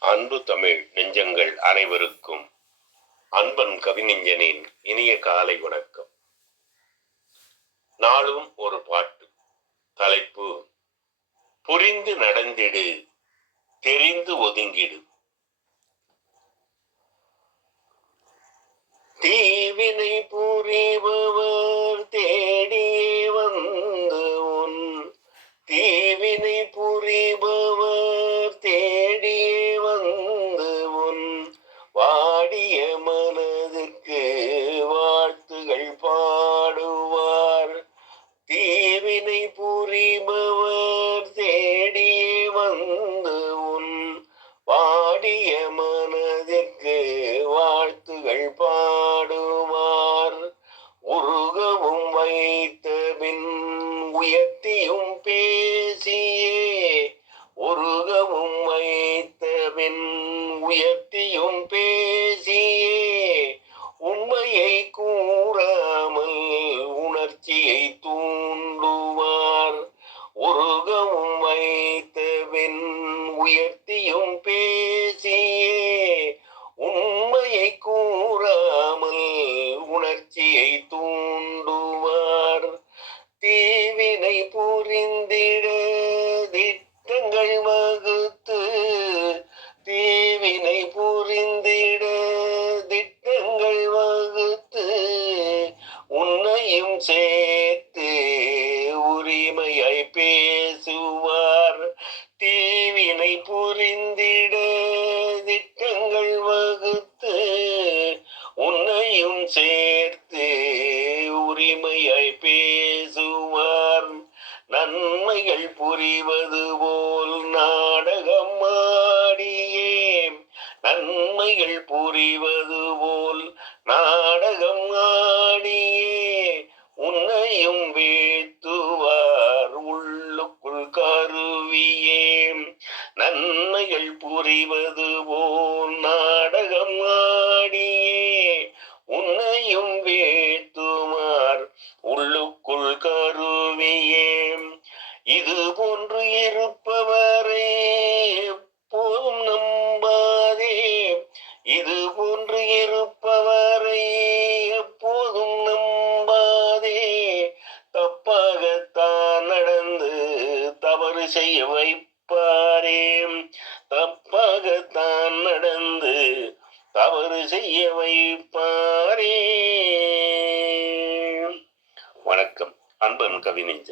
அன்பு தமிழ் நெஞ்சங்கள் அனைவருக்கும் அன்பன் கவிநெஞ்சனின் இனிய காலை வணக்கம். நாளும் ஒரு பாட்டு. தலைப்பு புரிந்து நடந்திடு தெரிந்து ஒதுங்கிடு. தீவினை புரிவு வாடிய மனதுக்கு வாழ்த்துகள் பாடுவார். தீவினை புரிபவர் தேடியே வந்து உன் வாடிய மனதிற்கு வாழ்த்துகள் பாடுவார். உருகவும் வைத்த பின் உயர்த்தியும் பேசியே. உருகவும் வைத்த பின் உயர்த்தியும் பே உருகவும் வைத்து பின் உயர்த்தியும் பேசியே. உண்மையை கூறாமல் உணர்ச்சியை தூண்டுவார். தீவினை புரிந்திட திட்டங்கள் மகு தீவினை திட்டங்கள் வகுத்து உன்னையும் சேர்த்து உரிமையாய் பேசுவார். நன்மைகள் புரிவது போல் நாடகம் ஆடியே நன்மைகள் புரிவது போல் நாடகம் ஆடியே உன்னையும் வீழ்த்துவார் உள்ளுக்குள் கருவியே நன்மைகள் புரிவது போல் நாடகம் ஆடியே. உன்னையும் வேத்துமார் உள்ளுக்குள் கருவியே. இது போன்று இருப்பவரே எப்போதும் நம்பாதே. இது போன்று இருப்பவரே எப்போதும் நம்பாதே. தப்பாகத்தான் நடந்து தவறு செய்ய வைப்ப தப்பாகத்தான் நடந்து தவறு செய்ய வைப்பாரே. வணக்கம். அன்பன் கவிஞன்